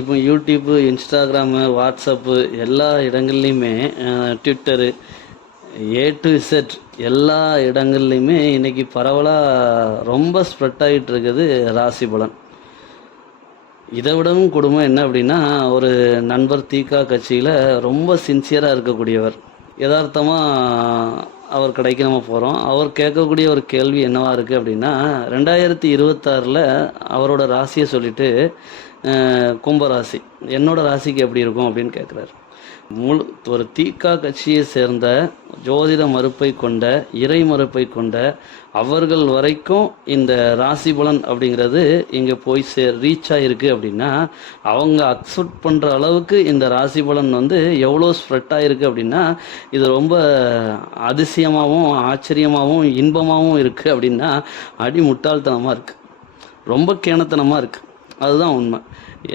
இப்போ YouTube Instagram WhatsApp எல்லா இடங்கள்லையுமே ட்விட்டரு ஏ டு செட் எல்லா இடங்கள்லையுமே இன்னைக்கு பரவலாக ரொம்ப ஸ்ப்ரெட் ஆகிட்டு இருக்குது ராசி பலன். இதை விடவும் கொடுமை என்ன அப்படின்னா ஒரு நண்பர் தீகா கட்சியில் ரொம்ப சின்சியராக இருக்கக்கூடியவர். யதார்த்தமாக அவர் கடைக்கு நம்ம போகிறோம் அவர் கேட்கக்கூடிய ஒரு கேள்வி என்னவாக இருக்குது அப்படின்னா ரெண்டாயிரத்தி இருபத்தாறில் அவரோட ராசியை சொல்லிவிட்டு கும்பராசி என்னோட ராசிக்கு எப்படி இருக்கும் அப்படின்னு கேட்குறாரு முழு ஒரு தீக்கா கட்சியை சேர்ந்த ஜோதிட மறுப்பை கொண்ட இறை மறுப்பை கொண்ட அவர்கள் வரைக்கும் இந்த ராசி பலன் அப்படிங்கிறது இங்கே போய் சே ரீச் ஆகிருக்கு அப்படின்னா அவங்க அக்செப்ட் பண்ணுற அளவுக்கு இந்த ராசி பலன் வந்து எவ்வளோ ஸ்ப்ரெட் ஆகிருக்கு அப்படின்னா இது ரொம்ப அதிசயமாகவும் ஆச்சரியமாகவும் இன்பமாகவும் இருக்குது அப்படின்னா அடி முட்டாள்தனமாக இருக்குது ரொம்ப கேணத்தனமாக இருக்குது அதுதான் உண்மை.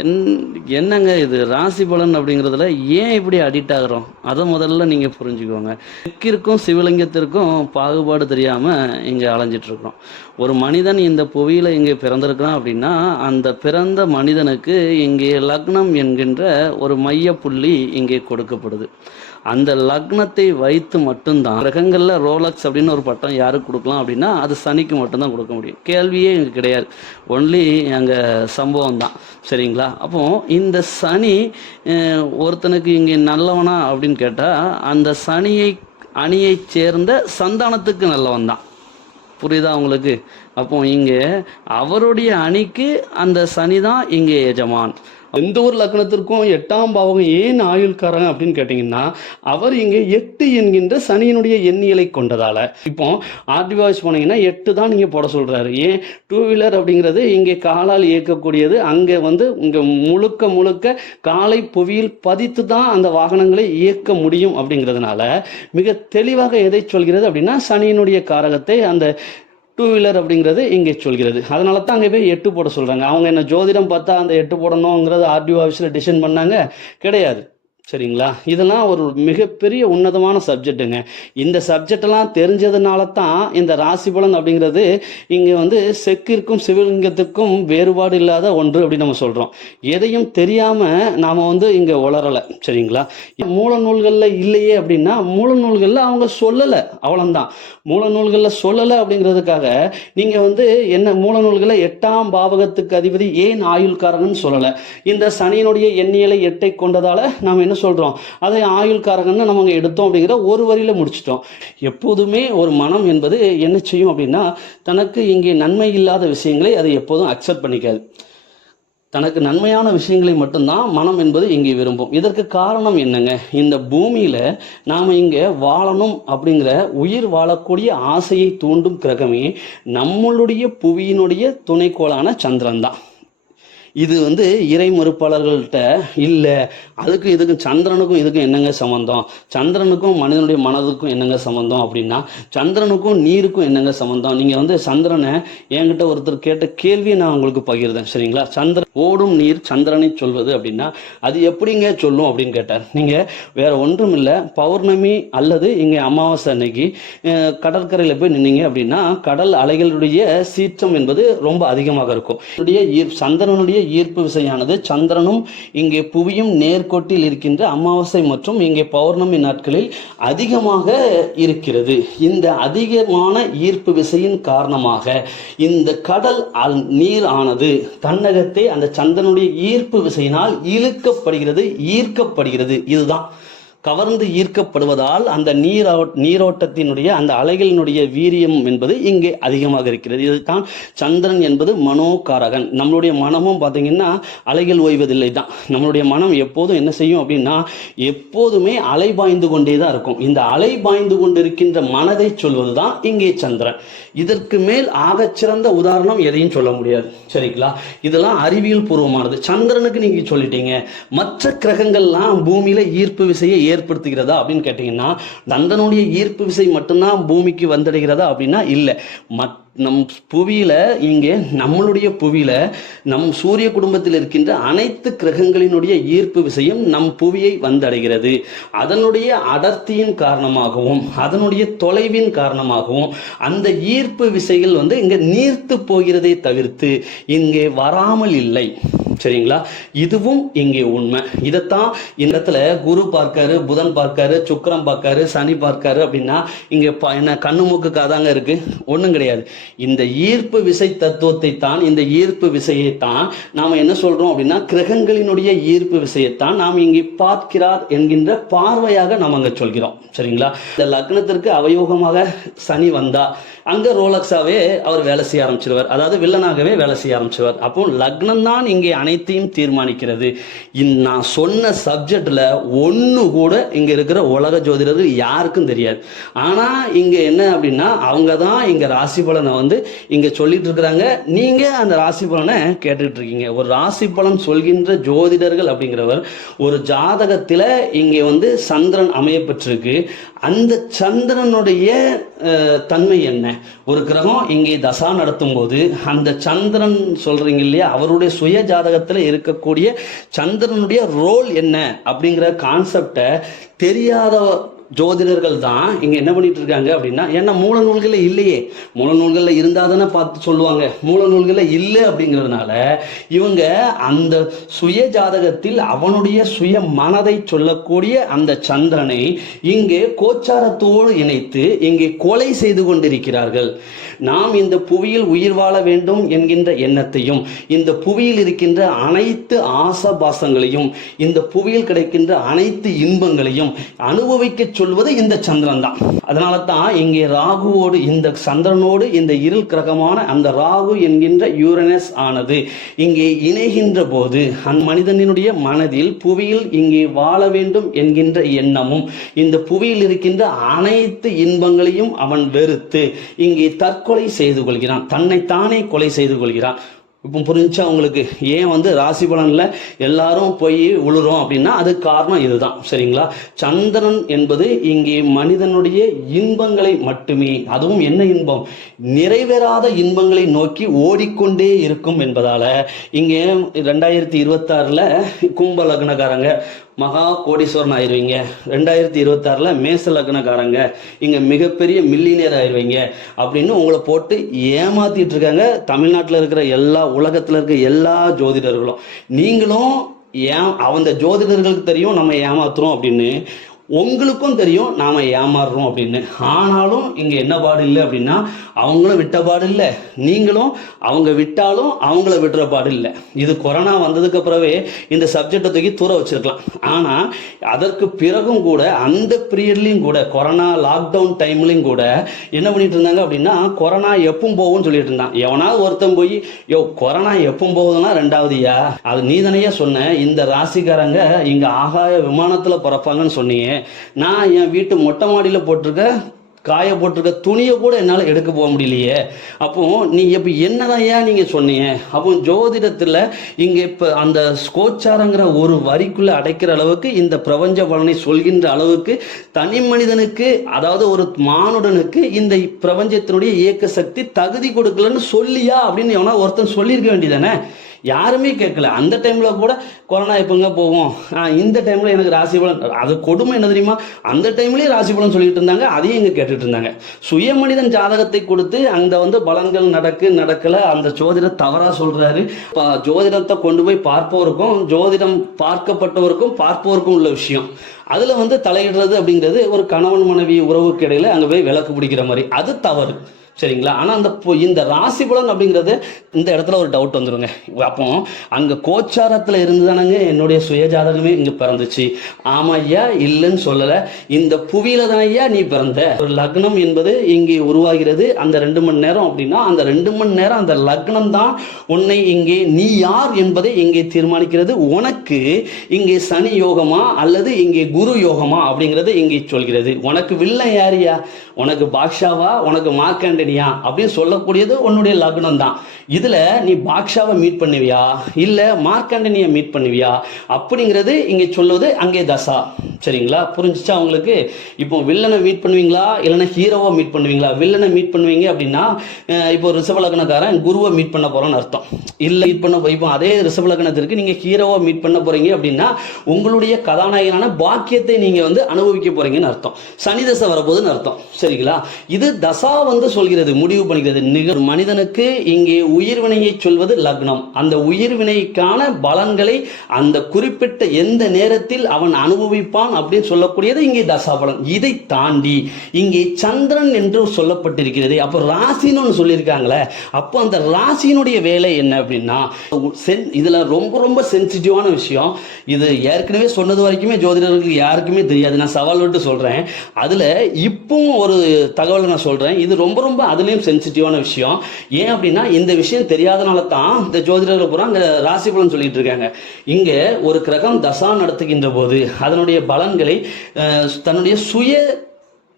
என் என்னங்க இது? ராசி பலன் அப்படிங்கிறதுல ஏன் இப்படி அடிக்ட் ஆகிறோம்? அதை முதல்ல நீங்கள் புரிஞ்சுக்கோங்க. தெற்கிற்கும் சிவலிங்கத்திற்கும் பாகுபாடு தெரியாமல் இங்கே அலைஞ்சிட்டுருக்குறோம் ஒரு மனிதன் இந்த புவியில் இங்கே பிறந்திருக்கிறான் அப்படின்னா அந்த பிறந்த மனிதனுக்கு இங்கே லக்னம் என்கின்ற ஒரு மைய புள்ளி இங்கே கொடுக்கப்படுது. அந்த லக்னத்தை வைத்து மட்டும்தான் கிரகங்களில் ரோலக்ஸ் அப்படின்னு ஒரு பட்டம் யாருக்கு கொடுக்கலாம் அப்படின்னா அது சனிக்கு மட்டும்தான் கொடுக்க முடியும். கேள்வியே இங்கே கிடையாது. ஒன்லி அங்கே சம்பவம் தான் சரிங்களா? அப்போ இந்த சனி ஒருத்தனுக்கு இங்கே நல்லவனா அப்படின்னு கேட்டால் அந்த சனியை அணியைச் சேர்ந்த சந்தானத்துக்கு நல்லவன் தான் புரியுதா உங்களுக்கு? அப்போ இங்கே அவருடைய அணிக்கு அந்த சனி தான் இங்கே எஜமான். எந்த ஒரு லக்னத்திற்கும் எட்டாம் பாவகம் ஏன் ஆயுள்காரங்க அப்படின்னு கேட்டிங்கன்னா அவர் இங்கே எட்டு என்கின்ற சனியினுடைய எண்ணியலை கொண்டதால. இப்போ ஆர்டி வாய்ஸ் போனீங்கன்னா எட்டு தான் நீங்கள் போட சொல்கிறாரு ஏன்? டூ வீலர் அப்படிங்கிறது இங்கே காலால் இயக்கக்கூடியது. அங்கே வந்து இங்கே முழுக்க முழுக்க காலை புவியில் பதித்து தான் அந்த வாகனங்களை இயக்க முடியும் அப்படிங்கிறதுனால மிக தெளிவாக எதை சொல்கிறது அப்படின்னா சனியினுடைய காரகத்தை அந்த டூ வீலர் அப்படிங்கிறது இங்கே சொல்கிறது. அதனால தான் அங்கே போய் எட்டு போட சொல்கிறாங்க அவங்க என்ன ஜோதிடம் பார்த்தா அந்த எட்டு போடணுங்கிறது ஆர்டிஓ ஆஃபீஸில் டிசைன் பண்ணாங்க. கிடையாது. சரிங்களா? இதெல்லாம் ஒரு மிகப்பெரிய உன்னதமான சப்ஜெக்ட்டுங்க இந்த சப்ஜெக்டெல்லாம் தெரிஞ்சதுனால தான் இந்த ராசி பலன் அப்படிங்கிறது இங்கே வந்து செக்கிற்கும் சிவலிங்கத்துக்கும் வேறுபாடு இல்லாத ஒன்று அப்படின்னு நம்ம சொல்கிறோம் எதையும் தெரியாமல் நாம் வந்து இங்கே உளரலை சரிங்களா? மூல நூல்களில் இல்லையே அப்படின்னா மூல நூல்களில் அவங்க சொல்லலை. அவ்வளோந்தான் மூல நூல்களில் சொல்லலை அப்படிங்கிறதுக்காக நீங்கள் வந்து என்ன மூல நூல்களை எட்டாம் பாவகத்துக்கு அதிபதி ஏன் ஆயுள்காரகன்னு சொல்லலை? இந்த சனியினுடைய எண்ணியலை எட்டை கொண்டதால் நாம் என்ன சொல்கிறோம் அதை ஆயுள்காரகன்னு நம்ம அங்கே எடுத்தோம் அப்படிங்கிற ஒரு வரியில் முடிச்சிட்டோம். எப்போதுமே ஒரு மனம் என்பது என்ன செய்யும் அப்படின்னா தனக்கு இங்கே நன்மை இல்லாத விஷயங்களை அதை எப்போதும் அக்செப்ட் பண்ணிக்காது. தனக்கு நன்மையான விஷயங்களை மட்டும்தான் மனம் என்பது இங்கே விரும்பும். இதற்கு காரணம் என்னங்க? இந்த பூமியில் நாம் இங்கே வாழணும் அப்படிங்கிற உயிர் வாழக்கூடிய ஆசையை தூண்டும் கிரகமே நம்மளுடைய புவியினுடைய துணைக்கோளான சந்திரன் தான் இது வந்து இறை மறுப்பாளர்கள்ட்ட இல்லை. அதுக்கும் இதுக்கும் சந்திரனுக்கும் இதுக்கும் என்னங்க சம்மந்தம் சந்திரனுக்கும் மனிதனுடைய மனதுக்கும் என்னங்க சம்மந்தம் அப்படின்னா சந்திரனுக்கும் நீருக்கும் என்னங்க சம்மந்தம் நீங்கள் வந்து சந்திரனை என்கிட்ட ஒருத்தர் கேட்ட கேள்வியை நான் உங்களுக்கு பகிர்ந்தேன் சரிங்களா? சந்திரன் ஓடும் நீர் சந்திரனை சொல்வது அப்படின்னா அது எப்படிங்க சொல்லும் அப்படின்னு கேட்டார் நீங்கள் வேற ஒன்றும் இல்லை பௌர்ணமி அல்லது இங்கே அமாவாசை அன்னைக்கு கடற்கரையில் போய் நின்னீங்க அப்படின்னா கடல் அலைகளுடைய சீற்றம் என்பது ரொம்ப அதிகமாக இருக்கும். சந்திரனுடைய ஈர்ப்பு விசையானது சந்திரனும் இங்கே புவியும் நேர்கோட்டில் இருக்கின்ற அமாவாசை மற்றும் இங்கே பௌர்ணமி நாட்களில் அதிகமாக இருக்கிறது. இந்த அதிகமான ஈர்ப்பு விசையின் காரணமாக இந்த கடல் அல் நீர் ஆனது தன்னகத்தை அந்த சந்திரனுடைய ஈர்ப்பு விசையினால் இழுக்கப்படுகிறது ஈர்க்கப்படுகிறது. இதுதான் கவர்ந்து ஈர்க்கப்படுவதால் அந்த நீரோ நீரோட்டத்தினுடைய அந்த அலைகளினுடைய வீரியம் என்பது இங்கே அதிகமாக இருக்கிறது. இதுதான் சந்திரன் என்பது மனோகாரகன். நம்மளுடைய மனமும் பார்த்தீங்கன்னா அலைகள் ஓய்வதில்லை தான். நம்மளுடைய மனம் எப்போதும் என்ன செய்யும் அப்படின்னா எப்போதுமே அலை பாய்ந்து கொண்டே தான் இருக்கும். இந்த அலை பாய்ந்து கொண்டிருக்கின்ற மனதை சொல்வது தான் இங்கே சந்திரன். இதற்கு மேல் ஆகச்சிறந்த உதாரணம் எதையும் சொல்ல முடியாது. சரிங்களா? இதெல்லாம் அறிவியல் பூர்வமானது. சந்திரனுக்கு நீங்க சொல்லிட்டீங்க. மற்ற கிரகங்கள்லாம் பூமியில ஈர்ப்பு விசையை ஏற்படுத்துகிறதா அப்படின்னு கேட்டிங்கன்னா சந்திரனுடைய ஈர்ப்பு விசை மட்டும்தான் பூமிக்கு வந்தடைகிறதா அப்படின்னா இல்லை. மத் நம் புவியில இங்கே நம்மளுடைய புவியில நம் சூரிய குடும்பத்தில் இருக்கின்ற அனைத்து கிரகங்களினுடைய ஈர்ப்பு விசையும் நம் புவியை வந்தடைகிறது. அதனுடைய அடர்த்தியின் காரணமாகவும் அதனுடைய தொலைவின் காரணமாகவும் அந்த ஈர்ப்பு விசைகள் வந்து இங்கே நீர்த்து போகிறதை தவிர்த்து இங்கே வராமல் இல்லை. சரிங்களா? இதுவும் இங்கே உண்மை. இதைத்தான் இந்த இடத்துல குரு பார்க்காரு புதன் பார்க்காரு சுக்கரம் பார்க்காரு சனி பார்க்காரு அப்படின்னா இங்கே என்ன கண்ணு மூக்கு காதாங்க இருக்கு? ஒன்றும் கிடையாது. இந்த ஈர்ப்பு விசை தத்துவத்தை தான் இந்த ஈர்ப்பு விசையை தான் நாம் என்ன சொல்கிறோம் அப்படின்னா கிரகங்களினுடைய ஈர்ப்பு விசையைத்தான் நாம் இங்கே பார்க்கிறார் என்கின்ற பார்வையாக நாம் அங்கே சொல்கிறோம். சரிங்களா? இந்த லக்னத்திற்கு அவயோகமாக சனி வந்தா அங்கே ரோலக்ஸாவே அவர் வேலை செய்ய ஆரம்பிச்சிருவார். அதாவது வில்லனாகவே வேலை செய்ய ஆரம்பிச்சிருவார். அப்போ லக்னம் தான் இங்கே அனைத்தையும் தீர்மானிக்கிறது. நான் சொன்ன சப்ஜெக்டில் ஒன்று கூட இங்கே இருக்கிற உலக ஜோதிடர்கள் யாருக்கும் தெரியாது. ஆனால் இங்கே என்ன அப்படின்னா அவங்க தான் இங்கே ராசி பலனை வந்து இங்கே சொல்லிட்டு இருக்கிறாங்க. நீங்கள் அந்த ராசி பலனை கேட்டுட்டு இருக்கீங்க. ஒரு ராசி பலன் சொல்கின்ற ஜோதிடர்கள் அப்படிங்கிறவர் ஒரு ஜாதகத்தில் இங்கே வந்து சந்திரன் அமையப்பட்டிருக்கு. அந்த சந்திரனுடைய தன்மை என்ன? ஒரு கிரகம் இங்கே தசா நடத்தும் போது அந்த சந்திரன் சொல்றீங்க இல்லையா அவருடைய சுய ஜாதகத்தில் இருக்கக்கூடிய சந்திரனுடைய ரோல் என்ன? அப்படிங்கிற கான்செப்டை தெரியாத ஜோதிடர்கள் தான் இங்க என்ன பண்ணிட்டு இருக்காங்க அப்படின்னா ஏன்னா மூல நூல்களே இல்லையே. மூல நூல்களில் இருந்தா தானே பார்த்து சொல்லுவாங்க. மூல நூல்களில் இல்லை அப்படிங்கிறதுனால இவங்க அந்த சுய ஜாதகத்தில் அவனுடைய சுய மனதை சொல்லக்கூடிய அந்த சந்திரனை இங்கே கோச்சாரத்தோடு இணைத்து இங்கே கொலை செய்து கொண்டிருக்கிறார்கள். நாம் இந்த புவியில் உயிர் வாழ வேண்டும் என்கின்ற எண்ணத்தையும் இந்த புவியில் இருக்கின்ற அனைத்து ஆசபாசங்களையும் இந்த புவியில் கிடைக்கின்ற அனைத்து இன்பங்களையும் அனுபவிக்க சொல்வது இந்த சந்திரன் தான் அதனால தான் இங்கே ராகுவோடு இந்த சந்திரனோடு இந்த இருள் கிரகமான அந்த ராகு என்கின்ற யூரனஸ் ஆனது இங்கே இணைகின்ற போது அந் மனிதனினுடைய மனதில் புவியில் இங்கே வாழ வேண்டும் என்கின்ற எண்ணமும் இந்த புவியில் இருக்கின்ற அனைத்து இன்பங்களையும் அவன் வெறுத்து இங்கே தற்கொலை செய்து கொள்கிறான். தன்னைத்தானே கொலை செய்து கொள்கிறான். இப்போ புரிஞ்சா உங்களுக்கு ஏன் வந்து ராசி பலனில் எல்லாரும் போய் உழுறோம் அப்படின்னா அது காரணம் இதுதான். சரிங்களா? சந்திரன் என்பது இங்கே மனிதனுடைய இன்பங்களை மட்டுமே அதுவும் என்ன இன்பம்? நிறைவேறாத இன்பங்களை நோக்கி ஓடிக்கொண்டே இருக்கும் என்பதால் இங்கே ரெண்டாயிரத்தி இருபத்தாறில் கும்ப லக்னக்காரங்க மகா கோடீஸ்வரன் ஆயிருவீங்க. ரெண்டாயிரத்தி இருபத்தாறில் மேச லக்னக்காரங்க. இங்கே மிகப்பெரிய மில்லினியர் ஆயிருவீங்க. அப்படின்னு உங்களை போட்டு ஏமாத்திட்டு இருக்காங்க. தமிழ்நாட்டில் இருக்கிற எல்லா உலகத்தில் இருக்கிற எல்லா ஜோதிடர்களும். நீங்களும் ஏன் அந்த ஜோதிடர்களுக்கு தெரியும் நம்ம ஏமாத்துறோம் அப்படின்னு. உங்களுக்கும் தெரியும் நாம ஏமாறுறோம் அப்படின்னு. ஆனாலும் இங்க என்ன பாடு இல்லை அப்படின்னா அவங்களும் விட்ட பாடு இல்லை. நீங்களும் அவங்க விட்டாலும் அவங்கள விடுற பாடு இல்லை. இது கொரோனா வந்ததுக்கு பிறவே இந்த சப்ஜெக்டை தூக்கி தூர வச்சிருக்கலாம். ஆனா அதற்கு பிறகும் கூட அந்த பீரியட்லயும் கூட கொரோனா லாக்டவுன் டைம்லயும் கூட என்ன பண்ணிட்டு இருந்தாங்க அப்படின்னா கொரோனா எப்பவும் போகும்னு சொல்லிட்டு இருந்தான். எவனாவது ஒருத்தன் போய் யோ கொரோனா எப்பவும் போகுதுன்னா ரெண்டாவதுயா அது நீதனையே சொன்ன. இந்த ராசிக்காரங்க இங்க ஆகாய விமானத்துல பிறப்பாங்கன்னு சொன்னீங்க நான் என் வீட்டு மொட்டை மாடியில் போட்டிருக்க காய போட்டிருக்க துணியை கூட என்னால் எடுக்க போக முடியலையே. அப்போ நீ இப்போ என்னதான் ஏன் நீங்கள் சொன்னீங்க? அப்போ ஜோதிடத்தில் இங்கே இப்போ அந்த ஸ்கோச்சாரங்கிற ஒரு வரிக்குள்ளே அடைக்கிற அளவுக்கு இந்த பிரபஞ்ச பலனை சொல்கின்ற அளவுக்கு தனி மனிதனுக்கு அதாவது ஒரு மானுடனுக்கு இந்த பிரபஞ்சத்தினுடைய இயக்க சக்தி தகுதி கொடுக்கலன்னு சொல்லியா அப்படின்னு எவனா ஒருத்தன் சொல்லியிருக்க வேண்டியதானே? யாருமே கேட்கல. அந்த டைமில் கூட கொரோனா எப்போங்க போகும்? இந்த டைமில் எனக்கு ராசி பலன் அது கொடுமை என்ன தெரியுமா? அந்த டைம்லேயும் ராசி பலன் சொல்லிட்டு இருந்தாங்க அதையும் இங்கே கேட்டுட்டு இருந்தாங்க. சுய மனிதன் ஜாதகத்தை கொடுத்து அந்த வந்து பலன்கள் நடக்கு நடக்கலை அந்த ஜோதிடம் தவறாக சொல்கிறாரு ஜோதிடத்தை கொண்டு போய் பார்ப்பவருக்கும் ஜோதிடம் பார்க்கப்பட்டவருக்கும் பார்ப்பவருக்கும் உள்ள விஷயம். அதில் வந்து தலையிடுறது அப்படிங்கிறது ஒரு கணவன் மனைவி உறவுக்கு இடையில் அங்கே போய் விளக்கு பிடிக்கிற மாதிரி. அது தவறு. சரிங்களா? ஆனால் அந்த இந்த ராசி பலன் அப்படிங்கிறது இந்த இடத்துல ஒரு டவுட் வந்துடுங்க அப்போ அங்கே கோச்சாரத்தில் இருந்து தானங்க என்னுடைய சுயஜாதகமே இங்கே பிறந்துச்சு. ஆமாம் ஐயா இல்லைன்னு சொல்லலை. இந்த புவியில தானே ஐயா நீ பிறந்த? ஒரு லக்னம் என்பது இங்கே உருவாகிறது. அந்த ரெண்டு மணி நேரம் அப்படின்னா அந்த ரெண்டு மணி நேரம் அந்த லக்னம் தான் உன்னை இங்கே நீ யார் என்பதை இங்கே தீர்மானிக்கிறது. உனக்கு இங்கே சனி யோகமா அல்லது இங்கே குரு யோகமா அப்படிங்கிறது இங்கே சொல்கிறது. உனக்கு வில்லன் யாரியா? உனக்கு பாக்ஷாவா? உனக்கு மார்க்கண்டனியா அப்படின்னு சொல்லக்கூடியது உன்னுடைய லக்னம் தான் இதுல நீ பாக்ஷாவை மீட் பண்ணுவியா? இல்ல மார்க்கண்டனியை மீட் பண்ணுவியா? அப்படிங்கிறது இங்கே சொல்லுவது அங்கே தசா. சரிங்களா? புரிஞ்சிச்சா உங்களுக்கு? இப்போ வில்லனை மீட் பண்ணுவீங்களா? இல்லைன்னா ஹீரோவை மீட் பண்ணுவீங்களா? வில்லனை மீட் பண்ணுவீங்க அப்படின்னா இப்போ ரிஷப லக்னக்காரன் குருவை மீட் பண்ண போறோம்னு அர்த்தம். இல்லை மீட் பண்ண இப்போ அதே ரிஷப லக்னத்திற்கு நீங்க ஹீரோவை மீட் பண்ண போறீங்க அப்படின்னா உங்களுடைய கதாநாயகனான பாக்கியத்தை நீங்க வந்து அனுபவிக்க போறீங்கன்னு அர்த்தம். சனி தசை வரப்போகுதுன்னு அர்த்தம். சரிங்களா? இது தசா வந்து சொல்கிறது முடிவு பண்ணுகிறது நிகழ் மனிதனுக்கு இங்கே உயிர்வினையை சொல்வது லக்னம். அந்த உயிர்வினைக்கான பலன்களை அந்த குறிப்பிட்ட எந்த நேரத்தில் அவன் அனுபவிப்பான் அப்படின்னு சொல்லக்கூடியது இங்கே தசாபலன். இதை தாண்டி இங்கே சந்திரன் என்று சொல்லப்பட்டிருக்கிறது. அப்போ ராசின்னு சொல்லியிருக்காங்களே அப்போ அந்த ராசியினுடைய வேலை என்ன அப்படின்னா சென்- இதில் ரொம்ப ரொம்ப சென்சிட்டிவான விஷயம். இது ஏற்கனவே சொன்னது வரைக்குமே ஜோதிடர்களுக்கு யாருக்குமே தெரியாது. நான் சவால் விட்டு சொல்கிறேன் அதில் இப்பவும் ஒரு தகவல் நான் சொல்கிறேன் இது ரொம்ப ரொம்ப அதுலேயும் சென்சிட்டிவான விஷயம். ஏன் அப்படின்னா இந்த விஷயம் தெரியாதனால தான் இந்த ஜோதிடர்கள் பூரா அங்க ராசி பலன் சொல்லிட்டு இருக்காங்க. இங்கே ஒரு கிரகம் தசா நடத்துகின்ற போது அதனுடைய பலன்களை தன்னுடைய சுய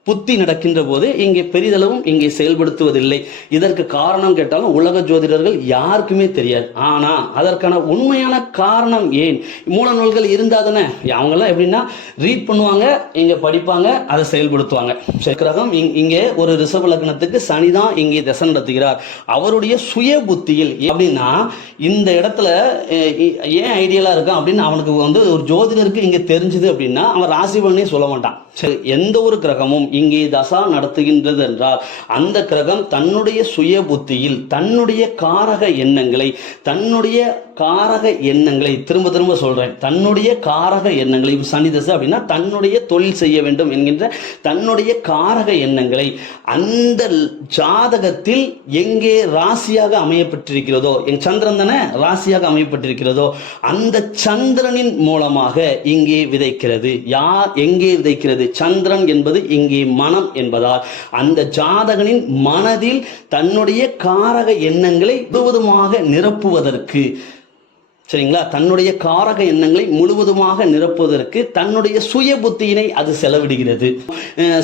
புத்தி நடக்கின்ற போது இங்கே பெரிதளவும் இங்கே செயல்படுத்துவதில்லை. இதற்கு காரணம் கேட்டாலும் உலக ஜோதிடர்கள் யாருக்குமே தெரியாது. ஆனா அதற்கான உண்மையான காரணம் ஏன்? மூல நூல்கள் இருந்தா தானே? அவங்கெல்லாம் எப்படின்னா ரீட் பண்ணுவாங்க இங்க படிப்பாங்க அதை செயல்படுத்துவாங்க. சரி, கிரகம் இங்- இங்கே ஒரு ரிஷப லக்னத்துக்கு சனி தான் இங்கே திசை நடத்துகிறார். அவருடைய சுய புத்தியில் அப்படின்னா இந்த இடத்துல ஏன் ஐடியலா இருக்கான் அப்படின்னு அவனுக்கு வந்து ஒரு ஜோதிடருக்கு இங்க தெரிஞ்சது அப்படின்னா அவன் ராசி பலனே சொல்ல மாட்டான். சரி எந்த ஒரு கிரகமும் இங்கே தசா நடத்துகின்றது என்றால் அந்த கிரகம் தன்னுடைய சுய புத்தியில் தன்னுடைய காரக எண்ணங்களை தன்னுடைய காரக எண்ணங்களை திரும்ப திரும்ப சொல்றேன் தன்னுடைய காரக எண்ணங்களை சனி தசை அப்படின்னா தன்னுடைய தொழில் செய்ய வேண்டும் என்கின்ற தன்னுடைய காரக எண்ணங்களை அந்த ஜாதகத்தில் எங்கே ராசியாக அமையப்பட்டிருக்கிறதோ என் சந்திரன் தானே ராசியாக அமையப்பட்டிருக்கிறதோ அந்த சந்திரனின் மூலமாக இங்கே விதைக்கிறது. யார் எங்கே விதைக்கிறது? சந்திரன் என்பது இங்கே மனம் என்பதால் அந்த ஜாதகனின் மனதில் தன்னுடைய காரக எண்ணங்களை முழுவதுமாக நிரப்புவதற்கு சரிங்களா? தன்னுடைய காரக எண்ணங்களை முழுவதுமாக நிரப்புவதற்கு தன்னுடைய சுய புத்தியினை அது செலவிடுகிறது.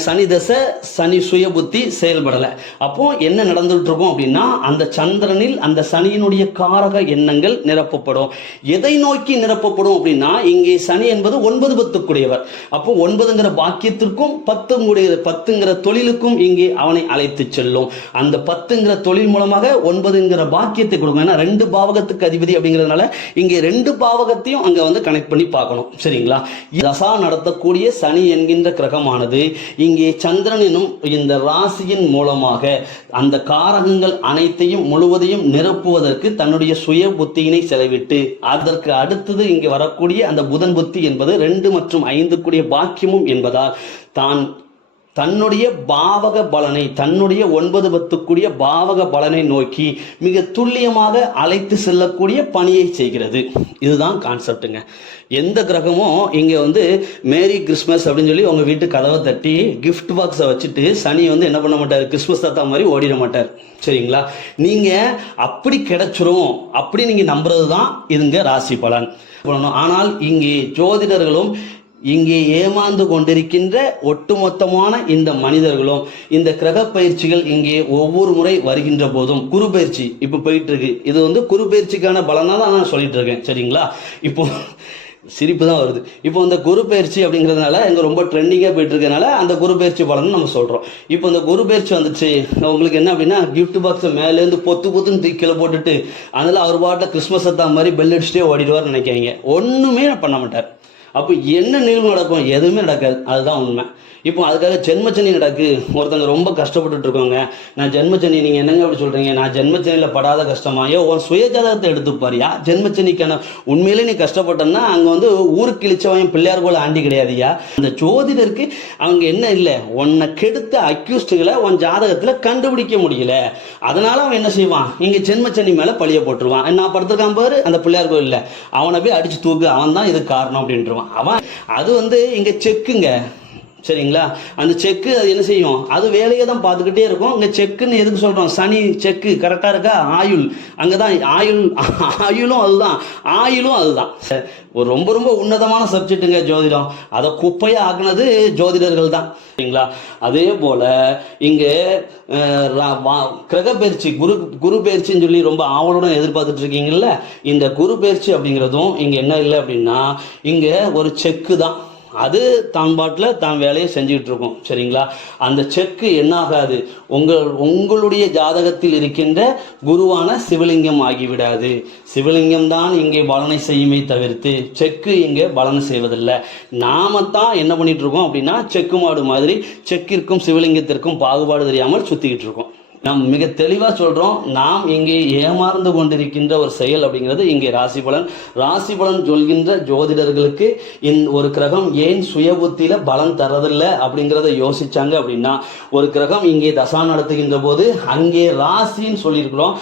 சனி தசை சனி சுய புத்தி செயல்படலை. அப்போ என்ன நடந்துட்டு இருக்கும் அப்படின்னா அந்த சந்திரனில் அந்த சனியினுடைய காரக எண்ணங்கள் நிரப்பப்படும். எதை நோக்கி நிரப்பப்படும் அப்படின்னா இங்கே சனி என்பது ஒன்பது பத்துக்குடையவர். அப்போ ஒன்பதுங்கிற பாக்கியத்திற்கும் பத்துங்குடைய பத்துங்கிற தொழிலுக்கும் இங்கே அவனை அழைத்து செல்லும். அந்த பத்துங்கிற தொழில் மூலமாக ஒன்பதுங்கிற பாக்கியத்தை கொடுக்கும். ஏன்னா ரெண்டு பாவகத்துக்கு அதிபதி அப்படிங்கிறதுனால இங்கே ரெண்டு பாவகத்தையும் அங்கே வந்து கனெக்ட் பண்ணி பார்க்கணும். சரிங்களா? தசா நடத்தக்கூடிய சனி என்கின்ற கிரகமானது இங்கே சந்திரனினும் இந்த ராசியின் மூலமாக அந்த காரகங்கள் அனைத்தையும் முழுவதையும் நிரப்புவதற்கு தன்னுடைய சுய புத்தியினை செலவிட்டு அதற்கு அடுத்தது இங்கே வரக்கூடிய அந்த புதன் புத்தி என்பது ரெண்டு மற்றும் ஐந்து கூடிய பாக்கியமும் என்பதால் தான் தன்னுடைய பாவக பலனை தன்னுடைய ஒன்பது பத்துக்குரிய பாவக பலனை நோக்கி மிக துல்லியமாக அழைத்து செல்லக்கூடிய பணியை செய்கிறது. இதுதான் கான்செப்ட்டுங்க எந்த கிரகமும் இங்கே வந்து மேரி கிறிஸ்மஸ் அப்படின்னு சொல்லி உங்கள் வீட்டு கதவை தட்டி கிஃப்ட் பாக்ஸை வச்சுட்டு சனி வந்து என்ன பண்ண மாட்டார்? கிறிஸ்மஸ் தாத்தா மாதிரி ஓடிட மாட்டார். சரிங்களா? நீங்கள் அப்படி கிடைச்சிரும். அப்படி நீங்கள் நம்புறது தான் இதுங்க ராசி பலன். பண்ணணும். ஆனால் இங்கே ஜோதிடர்களும் இங்கே ஏமாந்து கொண்டிருக்கின்ற ஒட்டுமொத்தமான இந்த மனிதர்களும் இந்த கிரக பயிற்சிகள் இங்கே ஒவ்வொரு முறை வருகின்ற போதும் குரு பயிற்சி இப்போ போயிட்டு இருக்கு இது வந்து குரு பயிற்சிக்கான பலனாக தான் நான் சொல்லிட்டு இருக்கேன் சரிங்களா? இப்போ சிரிப்பு தான் வருது. இப்போ இந்த குரு பயிற்சி அப்படிங்கிறதுனால இங்கே ரொம்ப ட்ரெண்டிங்காக போயிட்டு இருக்கனால அந்த குரு பயிற்சி பலன் நம்ம சொல்கிறோம் இப்போ இந்த குரு பயிற்சி வந்துச்சு. உங்களுக்கு என்ன அப்படின்னா கிஃப்ட் பாக்ஸை மேலேருந்து பொத்து பொத்துன்னு தூக்கி கீழே போட்டுட்டு அதில் அவர் பாட்டில் கிறிஸ்மஸ் அத்தா மாதிரி பெல் அடிச்சுட்டே ஓடிடுவார்னு நினைக்காங்க ஒன்றுமே பண்ண மாட்டார். அப்போ என்ன நிகழ்வு நடக்கும்? எதுவுமே நடக்காது. அதுதான் உண்மை. இப்போ அதுக்காக ஜென்மச்சனி நடக்கு. ஒருத்தங்க ரொம்ப கஷ்டப்பட்டுட்டு இருக்கோங்க நான் ஜென்மச்சனி நீங்கள் என்னங்க அப்படி சொல்கிறீங்க நான் ஜென்மச்சனியில் படாத கஷ்டமா? ஏ உன் சுயஜாதகத்தை எடுத்துப்பாருயா ஜென்மச்சனிக்கான உண்மையிலே நீ கஷ்டப்பட்டன்னா அங்கே வந்து ஊருக்கு கிழிச்சவன் பிள்ளையார் போல ஆண்டி கிடையாதுயா அந்த ஜோதிடருக்கு அவங்க என்ன இல்லை உன்னை கெடுத்த அக்யூஸ்டுகளை உன் ஜாதகத்தில் கண்டுபிடிக்க முடியல. அதனால அவன் என்ன செய்வான்? இங்கே ஜென்மச்சனி மேலே பழிய போட்டுருவான். நான் படுத்திருக்கான் பாரு? அந்த பிள்ளையார் கோயிலில். அவனை போய் அடிச்சு தூக்கு. அவன் தான் இதுக்கு காரணம் அப்படின்ட்டுருவான் அவன் அது வந்து இங்கே செக்குங்க. சரிங்களா? அந்த செக்கு அது என்ன செய்யும்? அது வேலையை தான் பார்த்துக்கிட்டே இருக்கும். இங்கே செக்குன்னு எதுக்கு சொல்கிறோம் சனி செக்கு கரெக்டாக இருக்கா? ஆயுள். அங்கே தான் ஆயுள் ஆயுளும் அதுதான். ஆயுளும் அதுதான். ஒரு ரொம்ப ரொம்ப உன்னதமான சப்ஜெக்ட்டுங்க ஜோதிடம். அதை குப்பையாக ஆக்குனது ஜோதிடர்கள் தான். சரிங்களா? அதே போல் இங்கே ரா- வா- கிரக பயிற்சி குரு குரு பயிற்சின்னு சொல்லி ரொம்ப ஆவலுடன் எதிர்பார்த்துட்டு இருக்கீங்கல்ல? இந்த குரு பயிற்சி அப்படிங்கிறதும் இங்கே என்ன இல்லை அப்படின்னா இங்கே ஒரு செக்கு தான். அது தான் பாட்டில் தான் வேலையை செஞ்சுக்கிட்டு இருக்கும் சரிங்களா? அந்த செக்கு என்ன ஆகாது உங்கள் உங்களுடைய ஜாதகத்தில் இருக்கின்ற குருவான சிவலிங்கம் ஆகிவிடாது. சிவலிங்கம் தான் இங்கே பலனை செய்யுமே தவிர்த்து செக்கு இங்கே பலனை செய்வதில்லை. நாம தான் என்ன பண்ணிட்டு இருக்கோம் அப்படின்னா செக்கு மாடு மாதிரி செக்கிற்கும் சிவலிங்கத்திற்கும் பாகுபாடு தெரியாமல் சுற்றிக்கிட்டு இருக்கோம். நாம் மிக தெளிவாக சொல்கிறோம் நாம் இங்கே ஏமாந்து கொண்டிருக்கின்ற ஒரு செயல் அப்படிங்கிறது இங்கே ராசி பலன். ராசி பலன் சொல்கின்ற ஜோதிடர்களுக்கு இந் ஒரு கிரகம் ஏன் சுய புத்தியில பலன் தரதில்லை அப்படிங்கிறத யோசிச்சாங்க அப்படின்னா ஒரு கிரகம் இங்கே தசா நடத்துகின்ற போது அங்கே ராசின்னு சொல்லியிருக்கிறோம்.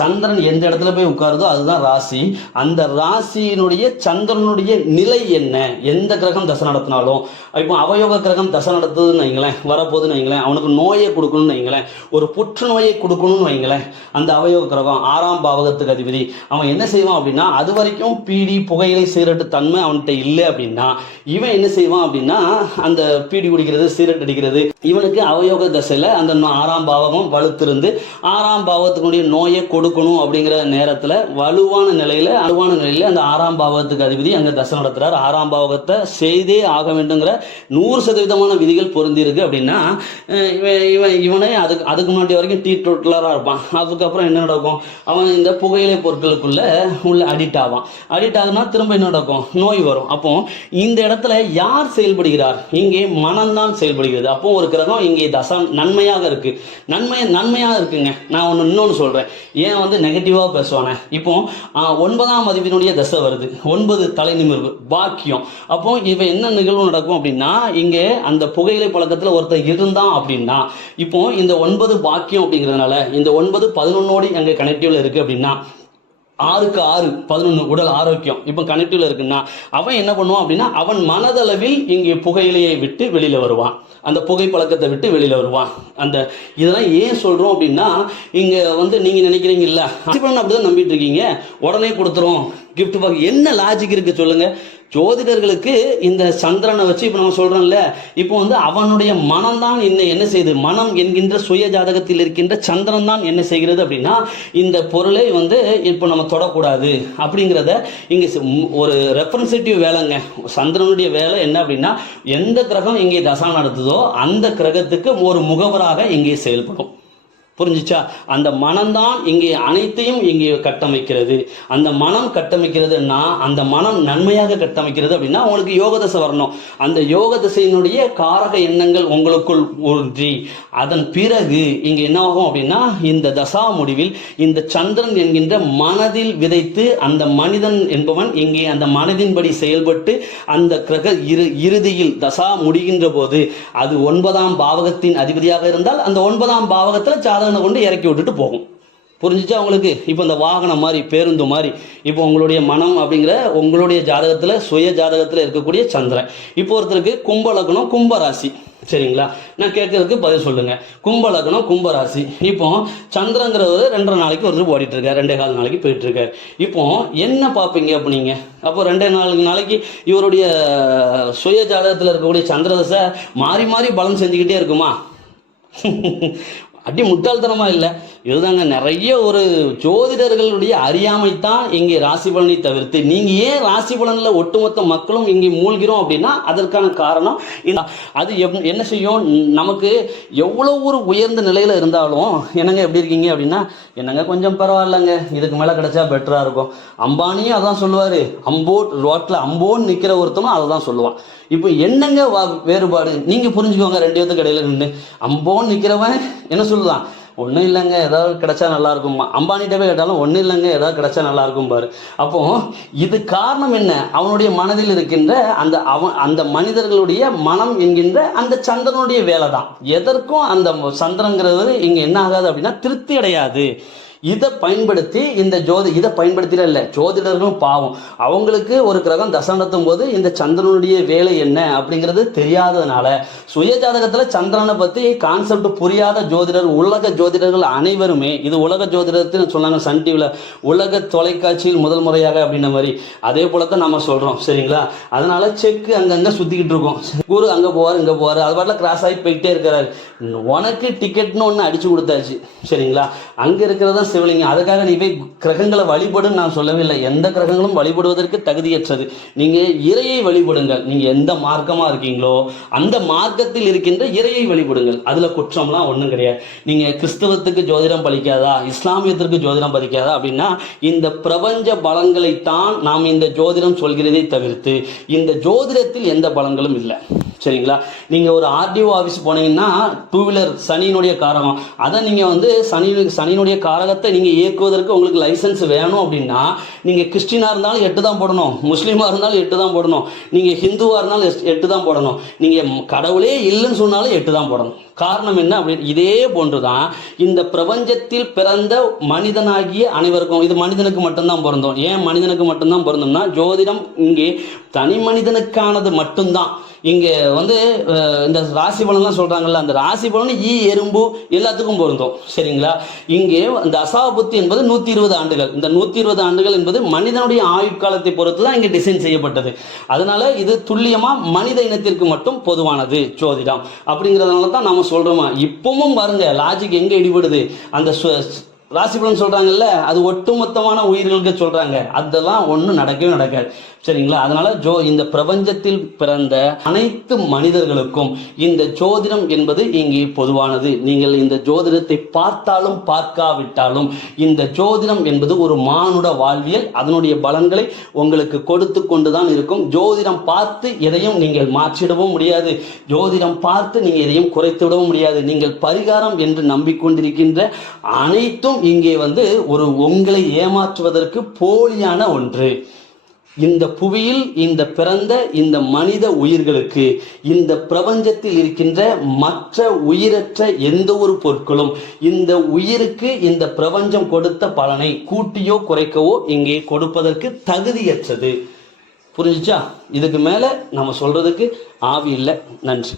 சந்திரன் எந்த இடத்துல போய் உட்காருதோ அதுதான் ராசி. அந்த ராசியினுடைய சந்திரனுடைய நிலை என்ன? எந்த கிரகம் தசை நடத்தினாலும் இப்போ அவயோக கிரகம் தசை நடத்துதுன்னு வைங்களேன் வரப்போகுதுன்னு வைங்களேன் அவனுக்கு நோயை கொடுக்கணும்னு வைங்களேன் ஒரு புற்று புற்றுநோயை கொடுக்கணும்னு வைங்களேன். அந்த அவயோக கிரகம் ஆறாம் பாவகத்துக்கு அதிபதி. அவன் என்ன செய்வான் அப்படின்னா அது வரைக்கும் பீடி புகையிலை சீரட்டு தன்மை அவன்கிட்ட இல்லை அப்படின்னா இவன் என்ன செய்வான் அப்படின்னா அந்த பீடி குடிக்கிறது சீரட் அடிக்கிறது இவனுக்கு அவயோக தசையில் அந்த ஆறாம் பாவகம் வலுத்திருந்து ஆறாம் பாவத்துக்குடைய நோயை கொடுக்கணும் அப்படிங்கிற நேரத்தில் வலுவான நிலையில் வலுவான நிலையில் அந்த ஆறாம் பாவகத்துக்கு அதிபதி அங்கே தசை நடத்துகிறார் ஆறாம் பாவகத்தை செய்தே ஆக வேண்டுங்கிற நூறு சதவீதமான விதிகள் பொருந்தி இருக்கு அப்படின்னா இவன் இவன் இவனே அதுக்கு அதுக்கு முன்னாடி வரைக்கும் டீ டோட்டலராக இருப்பான். அதுக்கப்புறம் என்ன நடக்கும்? அவன் இந்த புகையிலை பொருட்களுக்குள்ள உள்ள அடிக்ட் ஆவான். அடிக்ட் ஆகுனா திரும்ப என்ன நடக்கும்? நோய் வரும். அப்போ இந்த இடத்துல யார் செயல்படுகிறார்? இங்கே மனம்தான் செயல்படுகிறது. அப்போ ஒரு கிரகம் இங்கே தசா நன்மையாக இருக்கு. நன்மை நன்மையாக இருக்குங்க. நான் ஒன்று இன்னொன்று சொல்றேன். ஏன் வந்து நெகட்டிவாக பேசுவானே? இப்போ ஒன்பதாம் மதிப்பினுடைய தசை வருது. ஒன்பது தலை நிமிர்வு பாக்கியம். அப்போ இவன் என்ன நிகழ்வு நடக்கும் அப்படின்னா இங்கே அந்த புகையிலை பழக்கத்தில் ஒருத்தர் இருந்தான் அப்படின்னா இப்போ இந்த ஒன்பது பாக்கியம் அப்படிங்கிறதுனால இந்த ஒன்பது பதினொன்னோடி அங்கே கனெக்டிவ்ல இருக்கு அப்படின்னா ஆறுக்கு ஆறு பதினொன்று உடல் ஆரோக்கியம். இப்போ கனெக்டிவ்ல இருக்குன்னா அவன் என்ன பண்ணுவான் அப்படின்னா அவன் மனதளவில் இங்கே புகையிலையை விட்டு வெளியில வருவான். அந்த புகை பழக்கத்தை விட்டு வெளியில வருவான். அந்த இதெல்லாம் ஏன் சொல்றோம் அப்படின்னா இங்க வந்து நீங்க நினைக்கிறீங்க இல்ல அப்படிதான் நம்பிட்டு இருக்கீங்க. உடனே கொடுத்துரும். கிஃப்ட் பாக்கு என்ன லாஜிக் இருக்கு சொல்லுங்க? ஜோதிடர்களுக்கு இந்த சந்திரனை வச்சு இப்போ நம்ம சொல்கிறோம்ல இப்போ வந்து அவனுடைய மனம்தான் இன்னும் என்ன செய்யுது மனம் என்கின்ற சுய ஜாதகத்தில் இருக்கின்ற சந்திரன் தான் என்ன செய்கிறது அப்படின்னா இந்த பொருளை வந்து இப்போ நம்ம தொடக்கூடாது. அப்படிங்கிறத இங்கே ஒரு ரெப்ரசன்டேட்டிவ் வேலைங்க. சந்திரனுடைய வேலை என்ன அப்படின்னா எந்த கிரகம் இங்கே தசா நடத்துதோ அந்த கிரகத்துக்கு ஒரு முகவராக இங்கே செயல்படும். புரிஞ்சுச்சா? அந்த மனம்தான் இங்கே அனைத்தையும் இங்கே கட்டமைக்கிறது. அந்த மனம் கட்டமைக்கிறதுன்னா அந்த மனம் நன்மையாக கட்டமைக்கிறது அப்படின்னா உங்களுக்கு யோக தசை வரணும். அந்த யோக தசையினுடைய காரக எண்ணங்கள் உங்களுக்குள் ஊன்றி அதன் பிறகு இங்கே என்ன ஆகும் அப்படின்னா இந்த தசா முடிவில் இந்த சந்திரன் என்கின்ற மனதில் விதைத்து அந்த மனிதன் என்பவன் இங்கே அந்த மனதின்படி செயல்பட்டு அந்த கிரக இரு இறுதியில் தசா முடிகின்ற போது அது ஒன்பதாம் பாவகத்தின் அதிபதியாக இருந்தால் அந்த ஒன்பதாம் பாவகத்தில் ஜாதகனை கொண்டு இறக்கி விட்டுட்டு போகும். புரிஞ்சுச்சா உங்களுக்கு? இப்போ இந்த வாகனம் மாதிரி பேருந்து மாதிரி இப்போ உங்களுடைய மனம் அப்படிங்கிற உங்களுடைய ஜாதகத்தில் சுய ஜாதகத்தில் இருக்கக்கூடிய சந்திரன். இப்போ ஒருத்தருக்கு கும்ப லக்னம் கும்ப ராசி. சரிங்களா? நான் கேட்கறதுக்கு பதில் சொல்லுங்க. கும்ப லக்னம் கும்ப ராசி. இப்போ சந்திரங்கிறவர் ரெண்டரை நாளைக்கு ஒரு ஓடிட்டு இருக்காரு ரெண்டே கால் நாளைக்கு போயிட்டு இருக்காரு இப்போ என்ன பார்ப்பீங்க அப்போ நீங்க? அப்போ ரெண்டே நாலு நாளைக்கு இவருடைய சுய ஜாதகத்தில் இருக்கக்கூடிய சந்திரதசை மாறி மாறி பலன் செஞ்சுக்கிட்டே இருக்குமா? அப்படி முட்டாள்தனமா இல்லை. இதுதாங்க நிறைய ஒரு ஜோதிடர்களுடைய அறியாமை தான் இங்கே ராசி பலனை தவிர்த்து நீங்கள் ஏன் ராசி பலனில் ஒட்டுமொத்த மக்களும் இங்கே மூழ்கிறோம் அப்படின்னா அதற்கான காரணம் அது எப்- என்ன செய்யும்? நமக்கு எவ்வளோ ஒரு உயர்ந்த நிலையில் இருந்தாலும் என்னங்க எப்படி இருக்கீங்க அப்படின்னா என்னங்க கொஞ்சம் பரவாயில்லைங்க இதுக்கு மேலே கிடைச்சா பெட்டராக இருக்கும். அம்பானியும் அதான் சொல்லுவார் அம்போ ரோட்டில் அம்போன்னு நிற்கிற ஒருத்தனும் அதை தான் சொல்லுவான். இப்போ என்னங்க வேறுபாடு? நீங்கள் புரிஞ்சுக்கோங்க ரெண்டு பேத்துக்கு இடையில நின்று அம்போன்னு நிற்கிறவன் என்ன சொல்லுதான் ஒன்றும் இல்லைங்க ஏதாவது கிடைச்சா நல்லா இருக்குமா. அம்பானிட்ட போய் கேட்டாலும் ஒன்றும் இல்லைங்க ஏதாவது கிடைச்சா நல்லா இருக்கும் பாரு. அப்போ இது காரணம் என்ன? அவனுடைய மனதில் இருக்கின்ற அந்த அவன் அந்த மனிதர்களுடைய மனம் என்கின்ற அந்த சந்திரனுடைய வேலை தான் எதற்கும் அந்த சந்திரங்கிறது இங்கே என்ன ஆகாது அப்படின்னா திருப்தி அடையாது. இதை பயன்படுத்தி இந்த ஜோதி இதை பயன்படுத்திட இல்லை. ஜோதிடர்களும் பாவம். அவங்களுக்கு ஒரு கிரகம் தசை நடத்தும் போது இந்த சந்திரனுடைய வேலை என்ன அப்படிங்கிறது தெரியாததுனால சுய ஜாதகத்தில் சந்திரனை பற்றி கான்செப்ட் புரியாத ஜோதிடர் உலக ஜோதிடர்கள் அனைவருமே இது உலக ஜோதிடத்தில் சொன்னாங்க சன் டிவியில் உலக தொலைக்காட்சியில் முதல் முறையாக அப்படின்ன மாதிரி. அதே போல தான் நம்ம சொல்கிறோம் சரிங்களா? அதனால செக்கு அங்கங்கே சுற்றிக்கிட்டு இருக்கோம். குரு அங்கே போவார் இங்கே போவார். அது பாட்டில் கிராஸ் ஆகி போயிட்டே இருக்கிறாரு உனக்கு டிக்கெட்னு ஒன்று அடிச்சு கொடுத்தாச்சு சரிங்களா? அங்கே இருக்கிறதான் சிவலிங்கம். அதுக்காக நீ போய் கிரகங்களை வழிபடுன்னு நான் சொல்லவில்லை. எந்த கிரகங்களும் வழிபடுவதற்கு தகுதியற்றது. நீங்கள் இறையை வழிபடுங்கள். நீங்க எந்த மார்க்கமா இருக்கீங்களோ அந்த மார்க்கத்தில் இருக்கின்ற இறையை வழிபடுங்கள். அதுல குற்றம்லாம் ஒன்றும் கிடையாது. நீங்க கிறிஸ்தவத்துக்கு ஜோதிடம் பலிக்காதா இஸ்லாமியத்திற்கு ஜோதிடம் பலிக்காதா அப்படின்னா இந்த பிரபஞ்ச பலங்களைத்தான் நாம் இந்த ஜோதிடம் சொல்கிறதை தவிர்த்து இந்த ஜோதிடத்தில் எந்த பலங்களும் இல்லை. சரிங்களா? நீங்கள் ஒரு ஆர்டிஓ ஆஃபீஸ் போனீங்கன்னா டூ வீலர் சனியினுடைய காரகம். அதை நீங்கள் வந்து சனி சனியினுடைய காரகத்தை நீங்கள் இயக்குவதற்கு உங்களுக்கு லைசன்ஸ் வேணும் அப்படின்னா நீங்கள் கிறிஸ்டினாக இருந்தாலும் எட்டு தான் போடணும். முஸ்லீமாக இருந்தாலும் எட்டு தான் போடணும். நீங்கள் ஹிந்துவாக இருந்தாலும் எஸ்- எட்டு தான் போடணும். நீங்கள் கடவுளே இல்லைன்னு சொன்னாலும் எட்டு தான் போடணும். காரணம் என்ன அப்படின்னு இதே போன்று தான் இந்த பிரபஞ்சத்தில் பிறந்த மனிதனாகிய அனைவருக்கும் இது மனிதனுக்கு மட்டும்தான் பிறந்தோம் ஏன் மனிதனுக்கு மட்டும்தான் பிறந்தோம்னா ஜோதிடம் இங்கே தனி மனிதனுக்கானது மட்டும்தான். இங்கே வந்து இந்த ராசி பலன்லாம் சொல்கிறாங்கல்ல அந்த ராசி பலன் ஈ எறும்பு எல்லாத்துக்கும் பொருந்தும். சரிங்களா? இங்கே இந்த அசாபுத்தி என்பது நூற்றி இருபது ஆண்டுகள். இந்த நூற்றி இருபது ஆண்டுகள் என்பது மனிதனுடைய ஆயுட்காலத்தை பொறுத்து தான் இங்கே டிசைன் செய்யப்பட்டது. அதனால இது துல்லியமாக மனித இனத்திற்கு மட்டும் பொதுவானது ஜோதிடம். அப்படிங்கிறதுனால தான் நம்ம சொல்கிறோமா இப்பவும் பாருங்க லாஜிக் எங்கே இடிபடுது? அந்த சு- ராசி பலன் அது ஒட்டுமொத்தமான உயிர்களுக்கு சொல்கிறாங்க அதெல்லாம் ஒன்றும் நடக்கவே நடக்காது. சரிங்களா? அதனால் ஜோ இந்த பிரபஞ்சத்தில் பிறந்த அனைத்து மனிதர்களுக்கும் இந்த ஜோதிடம் என்பது இங்கே பொதுவானது. நீங்கள் இந்த ஜோதிடத்தை பார்த்தாலும் பார்க்காவிட்டாலும் இந்த ஜோதிடம் என்பது ஒரு மானுட வாழ்வியல். அதனுடைய பலன்களை உங்களுக்கு கொடுத்து கொண்டு தான் இருக்கும். ஜோதிடம் பார்த்து எதையும் நீங்கள் மாற்றிடவும் முடியாது. ஜோதிடம் பார்த்து நீங்கள் எதையும் குறைத்து விடவும் முடியாது. நீங்கள் பரிகாரம் என்று நம்பிக்கொண்டிருக்கின்ற அனைத்தும் இங்கே வந்து ஒரு உங்களை ஏமாற்றுவதற்கு போலியான ஒன்று. இந்த புவியில் இந்த பிறந்த இந்த மனித உயிர்களுக்கு இந்த பிரபஞ்சத்தில் இருக்கின்ற மற்ற உயிரற்ற எந்த ஒரு பொருட்களும் இந்த உயிருக்கு இந்த பிரபஞ்சம் கொடுத்த பலனை கூட்டியோ குறைக்கவோ இங்கே கொடுப்பதற்கு தகுதியற்றது. புரிஞ்சிச்சா? இதுக்கு மேல நம்ம சொல்றதுக்கு ஆவி இல்லை. நன்றி.